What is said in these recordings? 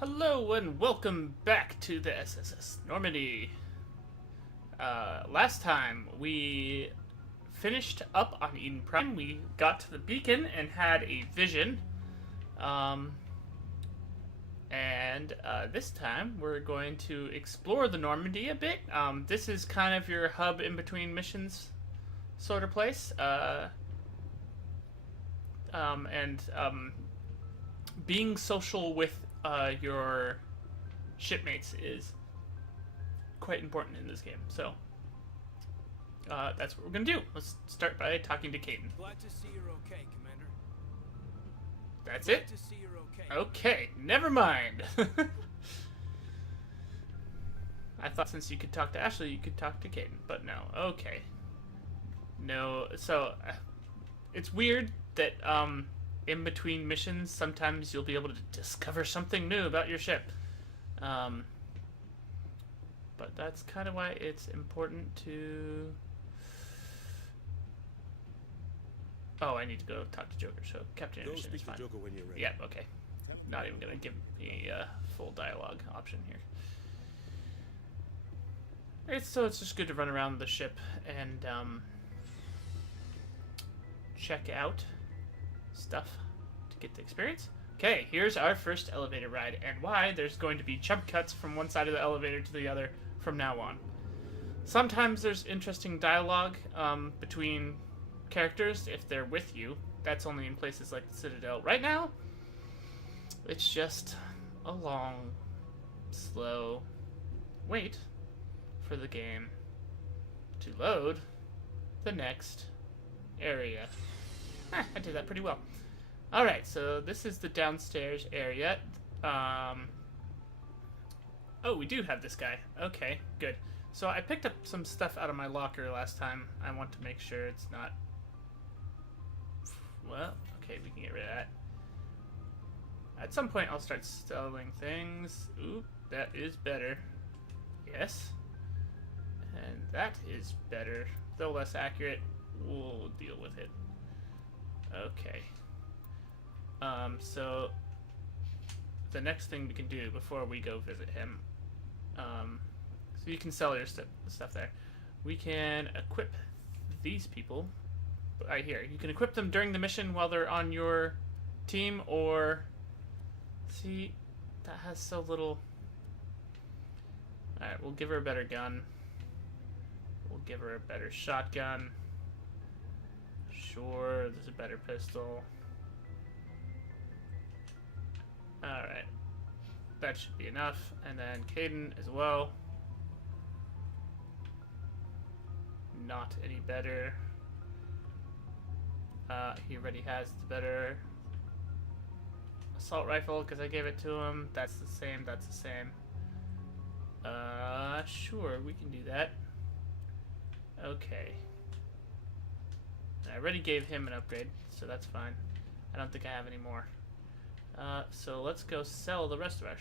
Hello and welcome back to the SSS Normandy. Last time we finished up on Eden Prime. We got to the beacon and had a vision. This time we're going to explore the Normandy a bit. This is kind of your hub in between missions sort of place. Being social with your shipmates is quite important in this game. So that's what we're gonna do. Let's start by talking to Caden. Glad to see you're okay, Commander. That's Glad it? to see you're okay. Okay, never mind. I thought since you could talk to Ashley, you could talk to Caden, but no. Okay. No, so it's weird that in between missions, sometimes you'll be able to discover something new about your ship. But that's kind of why it's important to... Oh, I need to go talk to Joker, so Captain Anderson is fine. Joker when you're ready. Yeah, okay. Not even going to give me a full dialogue option here. So it's just good to run around the ship and check out stuff to get the experience. Okay, here's our first elevator ride, and why there's going to be jump cuts from one side of the elevator to the other from now on. Sometimes there's interesting dialogue between characters if they're with you. That's only in places like the Citadel. Right now, it's just a long, slow wait for the game to load the next area. I did that pretty well. Alright, so this is the downstairs area. Oh, we do have this guy. Okay, good. So I picked up some stuff out of my locker last time. I want to make sure it's not... Well, okay, we can get rid of that. At some point, I'll start selling things. Ooh, that is better. Yes. And that is better. Though less accurate, we'll deal with it. Okay. So the next thing we can do before we go visit him, so you can sell your stuff there. We can equip these people right here. You can equip them during the mission while they're on your team, or see, that has so little. All right, we'll give her a better gun. We'll give her a better shotgun. Sure, there's a better pistol. Alright. That should be enough. And then Caden as well. Not any better. He already has the better assault rifle because I gave it to him. That's the same, that's the same. Sure, we can do that. Okay. I already gave him an upgrade, so that's fine. I don't think I have any more. So let's go sell the rest of our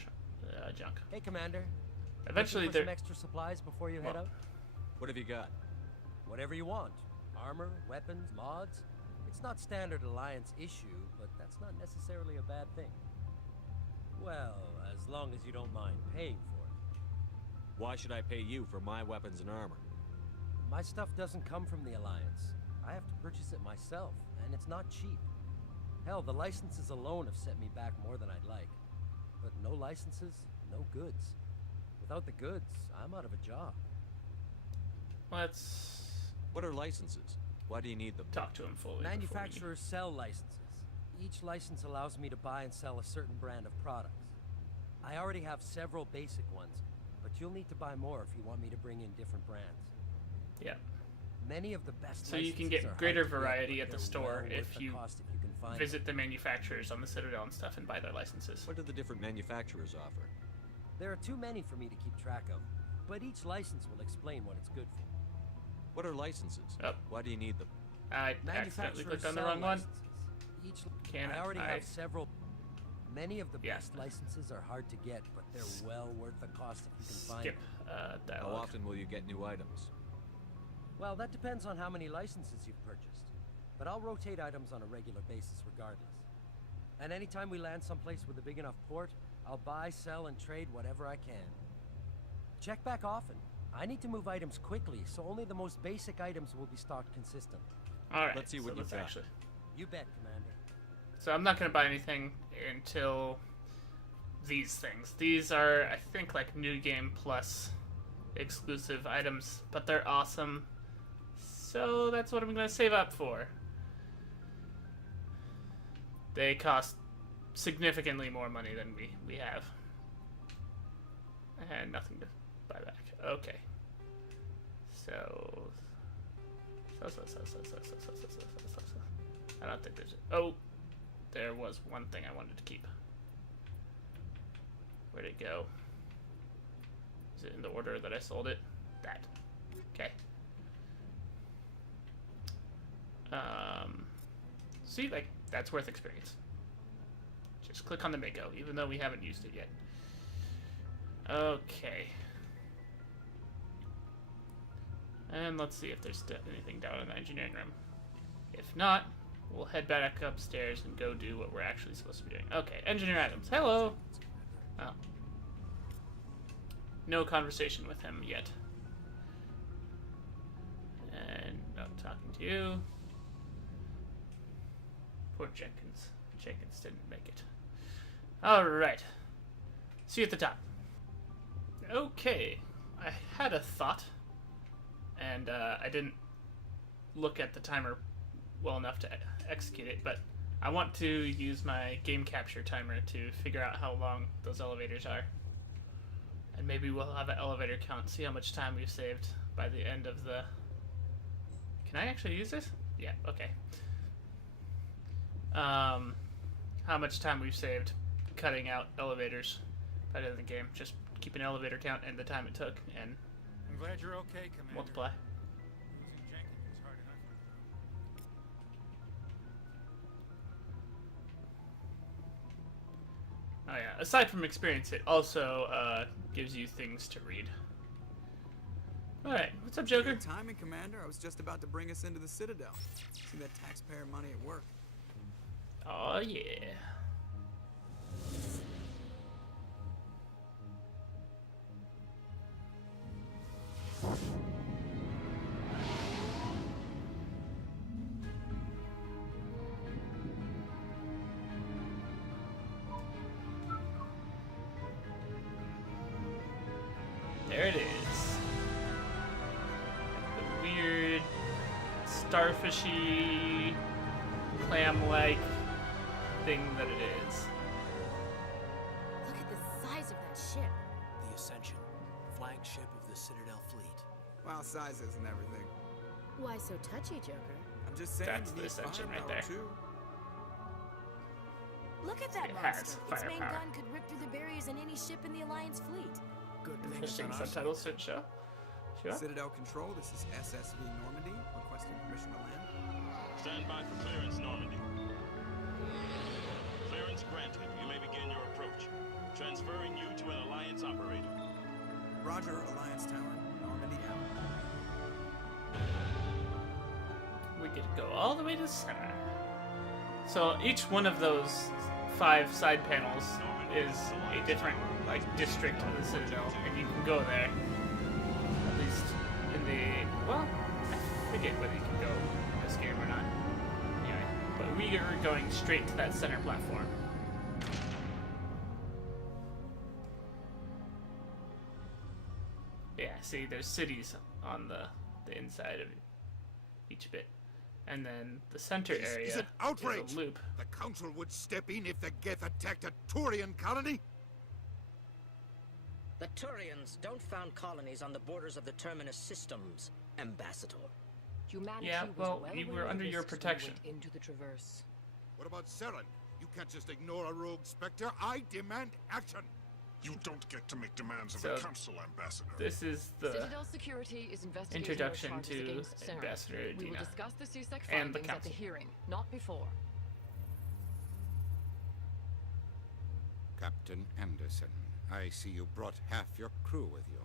junk. Hey, Commander. Eventually, there some extra supplies before you head out. What have you got? Whatever you want. Armor, weapons, mods. It's not standard Alliance issue, but that's not necessarily a bad thing. Well, as long as you don't mind paying for it. Why should I pay you for my weapons and armor? My stuff doesn't come from the Alliance. I have to purchase it myself, and it's not cheap. Hell, the licenses alone have set me back more than I'd like. But no licenses, no goods. Without the goods, I'm out of a job. Let's... What are licenses? Why do you need them? Talk to him fully. Manufacturers sell licenses. Each license allows me to buy and sell a certain brand of products. I already have several basic ones, but you'll need to buy more if you want me to bring in different brands. Yeah. Many of the best so you can get greater variety at the store if you visit the manufacturers on the Citadel and stuff and buy their licenses. What do the different manufacturers offer? There are too many for me to keep track of, but each license will explain what it's good for. What are licenses? Oh. Why do you need them? I accidentally clicked on the wrong one. I already have several. Many of the best licenses are hard to get, but they're well worth the cost if you can find them. Dialogue. How often will you get new items? Well, that depends on how many licenses you've purchased. But I'll rotate items on a regular basis regardless. And anytime we land someplace with a big enough port, I'll buy, sell, and trade whatever I can. Check back often. I need to move items quickly, so only the most basic items will be stocked consistent. All right. Let's see what so you've got. actually. You bet, Commander. So I'm not gonna buy anything until these things. These are, I think, like New Game Plus exclusive items, but they're awesome. So that's what I'm gonna save up for. They cost significantly more money than we have. And nothing to buy back. Okay. So I don't think there's... Oh! There was one thing I wanted to keep. Where'd it go? Is it in the order that I sold it? That. Okay. See, like, that's worth experience. Just click on the Mako, even though we haven't used it yet. Okay. And let's see if there's anything down in the engineering room. If not, we'll head back upstairs and go do what we're actually supposed to be doing. Okay, engineer items. Hello! Oh. No conversation with him yet. And not talking to you. Poor Jenkins. Jenkins didn't make it. Alright. See you at the top. Okay. I had a thought. And I didn't look at the timer well enough to execute it, but I want to use my game capture timer to figure out how long those elevators are. And maybe we'll have an elevator count, see how much time we've saved by the end of the... Can I actually use this? Yeah, okay. How much time we've saved cutting out elevators by the end of the game. Just keep an elevator count and the time it took, and I'm glad you're okay, Commander. multiply. Losing Jenkins was hard enough. Oh yeah, aside from experience, it also gives you things to read. Alright, what's up, Joker? Good timing, Commander. I was just about to bring us into the Citadel. See that taxpayer money at work. Oh yeah. There it is. The weird, starfishy, clam-like thing that it is. Look at the size of that ship. The Ascension, flagship of the Citadel fleet. Well, size isn't everything. Why so touchy, Joker? I'm just saying That's you the need Ascension right firepower, there. too. Look at that It has monster. Its main firepower. gun could rip through the barriers in any ship in the Alliance fleet. Good thing it's Interesting on our subtitles should show. Sure. Citadel Control, this is SSV Normandy, requesting permission to land. Stand by for clearance, Normandy. Clearance granted. You may begin your approach. Transferring you to an Alliance operator. Roger, Alliance Tower, Normandy out. We get to go all the way to the center. So each one of those 5 side panels is a different, like, district of the Citadel, and you can go there. At least in the... Well, I forget whether you can go in this game or not. Anyway, but we are going straight to that center platform. Yeah, see, there's cities on the inside of each bit. And then the center This area is an outrage. is a loop. The Council would step in if the Geth attacked a Turian colony? The Turians don't found colonies on the borders of the Terminus systems, Ambassador. Humanity Yeah, was well, well you aware were of under the your risks when we protection. went into the Traverse. What about Seren? You can't just ignore a rogue Spectre. I demand action. You don't get to make demands of So, the Council, Ambassador. This is the Citadel Security is investigating introduction your charges to against Saren. Ambassador We will Adina. discuss the CSEC and the findings at the council. hearing, not before. Captain Anderson, I see you brought half your crew with you.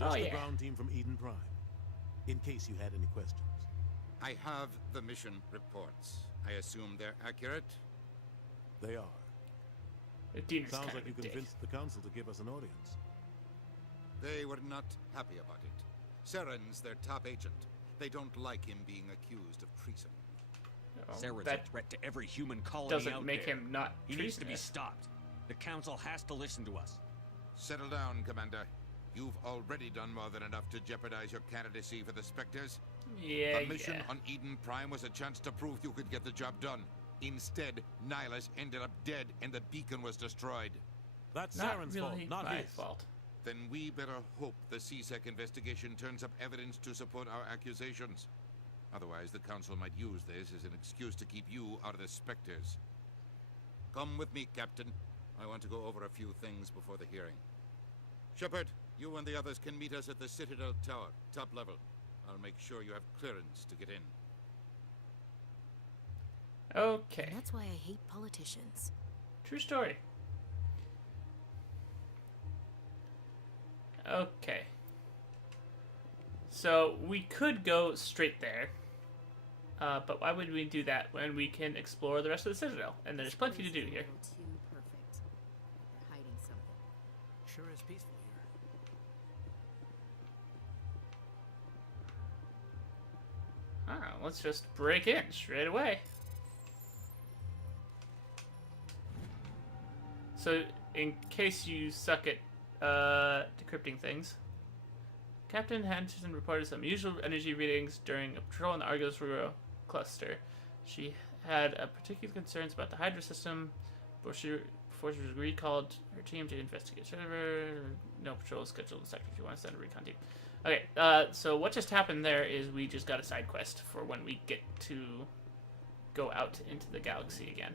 Oh, Just yeah. the ground team from Eden Prime. In case you had any questions. I have the mission reports. I assume they're accurate? They are. Diener's Sounds kind like of you a dick. convinced the council to give us an audience. They were not happy about it. Saren's their top agent. They don't like him being accused of treason. Saren's that a threat to every human colony doesn't out make there. him not He needs to be treasonous. stopped. The council has to listen to us. Settle down, Commander. You've already done more than enough to jeopardize your candidacy for the Spectres. Yeah, The mission yeah. on Eden Prime was a chance to prove you could get the job done. Instead, Nihilus ended up dead and the beacon was destroyed. That's Not Saren's really fault, not my his. fault. Then we better hope the CSEC investigation turns up evidence to support our accusations. Otherwise, the Council might use this as an excuse to keep you out of the Spectres. Come with me, Captain. I want to go over a few things before the hearing. Shepard, you and the others can meet us at the Citadel Tower, top level. I'll make sure you have clearance to get in. Okay. That's why I hate politicians. True story. Okay. So we could go straight there. But why would we do that when we can explore the rest of the Citadel? And there's plenty to do here. Too perfect. They're hiding something. Sure is peaceful here. Let's just break in straight away. So, in case you suck at decrypting things, Captain Hanson reported some unusual energy readings during a patrol in the Argos Rural cluster. She had particular concerns about the Hydra system before she was recalled her team to investigate server. No patrol is scheduled in the sector if you want to send a recon team. Okay, so what just happened there is we just got a side quest for when we get to go out into the galaxy again.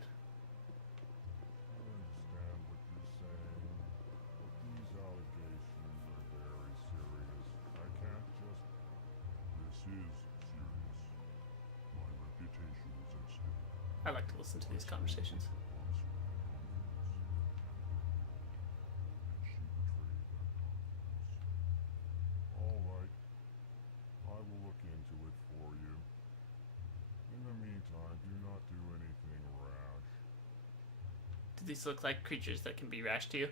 I like to listen to these conversations. All right. I will look into it for you. In the meantime, do not do anything rash. Do these look like creatures that can be rash to you?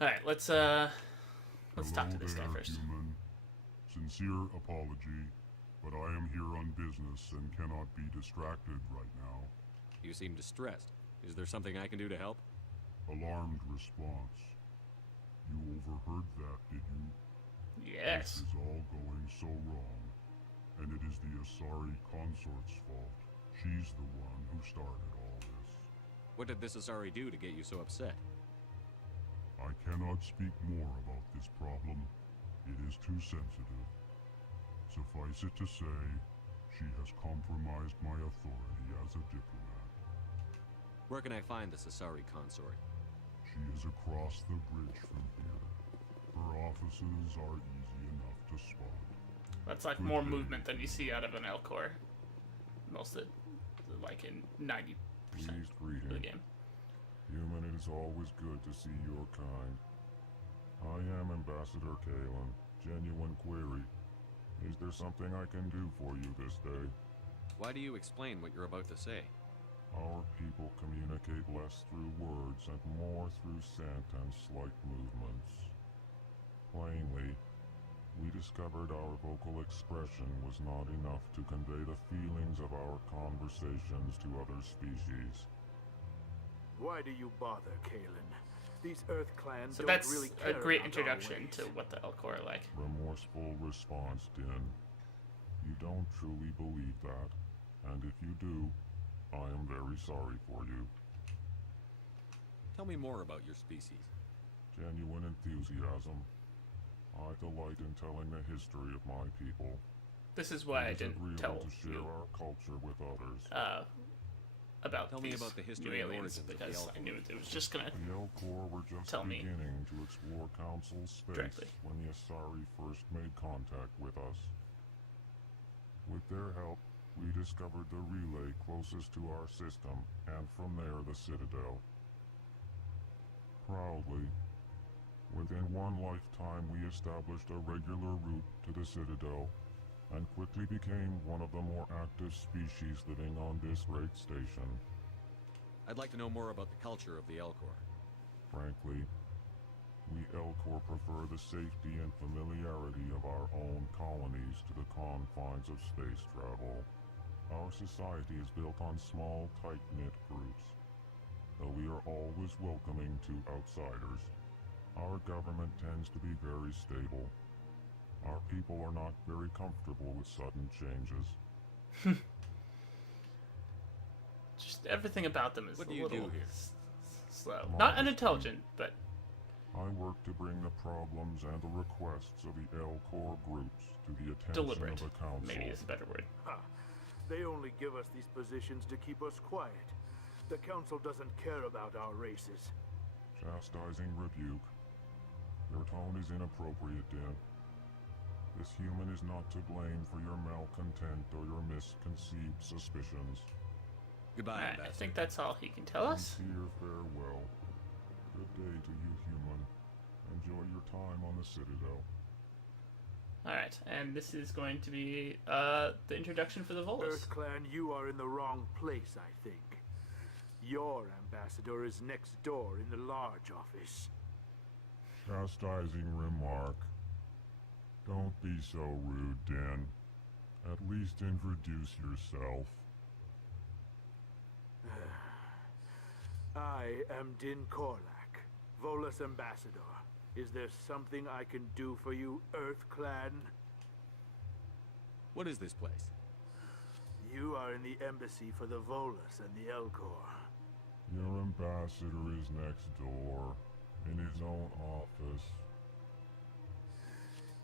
Alright, let's talk to this guy Hello there, first. Human. Sincere apology, but I am here on business and cannot be distracted right now. You seem distressed. Is there something I can do to help? Alarmed response. You overheard that, did you? Yes. This is all going so wrong, and it is the Asari consort's fault. She's the one who started all this. What did this Asari do to get you so upset? I cannot speak more about this problem. It is too sensitive. Suffice it to say, she has compromised my authority as a diplomat. Where can I find this Asari consort? She is across the bridge from here. Her offices are easy enough to spot. That's like more movement than you see out of an Elcor. Most of the, like in 90% Pleased of the greeting. game. Human, it is always good to see your kind. I am Ambassador Kalen. Genuine query. Is there something I can do for you this day? Why do you explain what you're about to say? Our people communicate less through words and more through scent and slight movements. Plainly, we discovered our vocal expression was not enough to convey the feelings of our conversations to other species. Why do you bother, Kalen? These Earth clans So don't that's really a care great about our introduction ways. to what the Elcor are like. Remorseful response, Din. You don't truly believe that, and if you do, I am very sorry for you. Tell me more about your species. Genuine enthusiasm. I delight in telling the history of my people. This is why I It is didn't agreeable tell to share you our culture with others. about Tell me these about the history new and aliens origins of the because I Elcor. knew it was just gonna The Elcor were just tell me beginning to explore Council space directly. when the Asari first made contact with us. With their help, we discovered the relay closest to our system, and from there the Citadel. Proudly, within one lifetime we established a regular route to the Citadel, and quickly became one of the more active species living on this great station. I'd like to know more about the culture of the Elcor. Frankly, we Elcor prefer the safety and familiarity of our own colonies to the confines of space travel. Our society is built on small, tight-knit groups. Though we are always welcoming to outsiders, our government tends to be very stable. Our people are not very comfortable with sudden changes. Just everything about them is What a do you little do here? slow. Not unintelligent, but... I work to bring the problems and the requests of the Elcor groups to the attention deliberate, of the council. maybe is a better word. Ha! They only give us these positions to keep us quiet. The council doesn't care about our races. Chastising rebuke. Your tone is inappropriate, Dan. This human is not to blame for your malcontent or your misconceived suspicions. Goodbye, Alright, I Ambassador. think that's all he can tell us. Sincere farewell. Good day to you, human. Enjoy your time on the Citadel. Alright, and this is going to be the introduction for the Volus. EarthClan, you are in the wrong place, I think. Your ambassador is next door in the large office. Chastising remark. Don't be so rude, Dan. At least introduce yourself. I am Din Korlak, Volus ambassador. Is there something I can do for you, EarthClan? What is this place? You are in the embassy for the Volus and the Elcor. Your ambassador is next door, in his own office.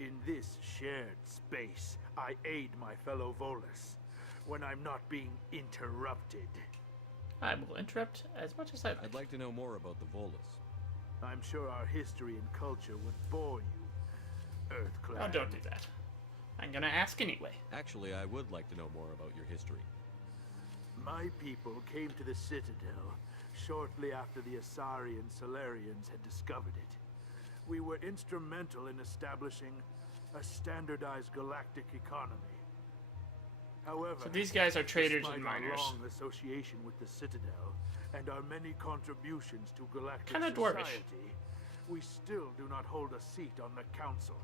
In this shared space, I aid my fellow Volus when I'm not being interrupted. I will interrupt as much as I like. I'd like to know more about the Volus. I'm sure our history and culture would bore you, EarthClan. Oh, don't do that. I'm gonna ask anyway. Actually, I would like to know more about your history. My people came to the Citadel shortly after the Asari and Solarians had discovered it. We were instrumental in establishing a standardized galactic economy. However, So these guys are traders despite and our miners. long association with the Citadel and our many contributions to galactic Kinda dwarvish. society, we still do not hold a seat on the council.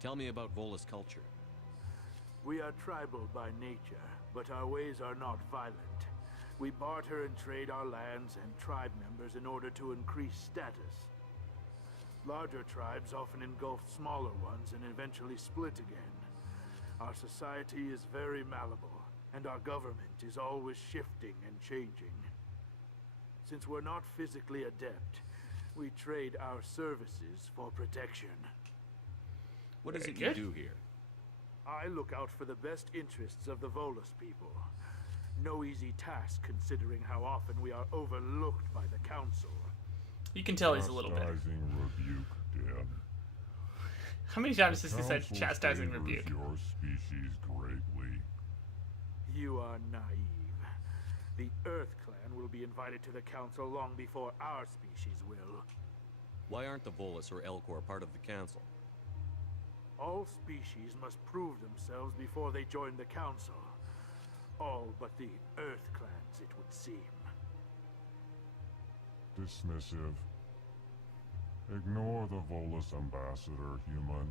Tell me about Volus culture. We are tribal by nature, but our ways are not violent. We barter and trade our lands and tribe members in order to increase status. Larger tribes often engulf smaller ones and eventually split again. Our society is very malleable, and our government is always shifting and changing. Since we're not physically adept, we trade our services for protection. What is Very it you good. do here? I look out for the best interests of the Volus people. No easy task considering how often we are overlooked by the council. You can tell he's a little better. Chastising rebuke, Dan. How many times has he said Council chastising favors rebuke? your species greatly. You are naive. The EarthClan will be invited to the council long before our species will. Why aren't the Volus or Elcor part of the council? All species must prove themselves before they join the council. All but the EarthClans, it would seem. Dismissive. Ignore the Volus ambassador, human.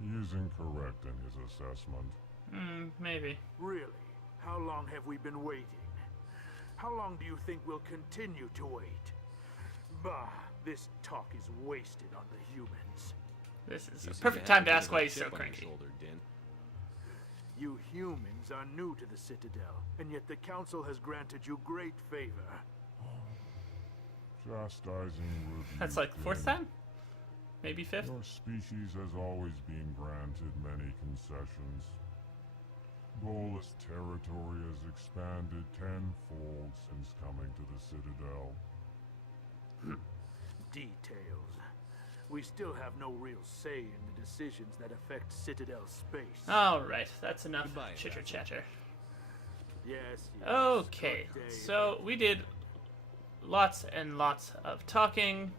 He is incorrect in his assessment. Maybe. Really? How long have we been waiting? How long do you think we'll continue to wait? Bah, this talk is wasted on the humans. This is You a seem perfect have time a to bit ask of a why he's so chip on your cranky. shoulder, Din. You humans are new to the Citadel, and yet the council has granted you great favor. Chastising rebuke. That's like fourth Dan. time? Maybe fifth? Your species has always been granted many concessions. Volus territory has expanded tenfold since coming to the Citadel. Details. We still have no real say in the decisions that affect Citadel space. Alright, that's enough Goodbye, chitter chatter. Yes, yes. Okay, Good day. so we did lots and lots of talking,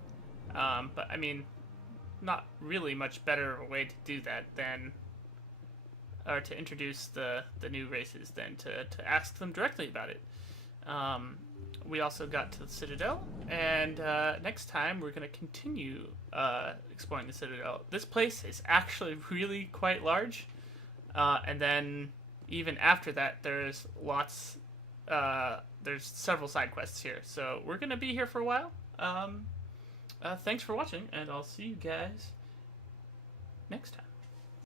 but I mean, not really much better way to do that than or to introduce the new races than to ask them directly about it. We also got to the Citadel, and next time we're going to continue exploring the Citadel. This place is actually really quite large, and then even after that, there's several side quests here. So we're going to be here for a while. Thanks for watching, and I'll see you guys next time.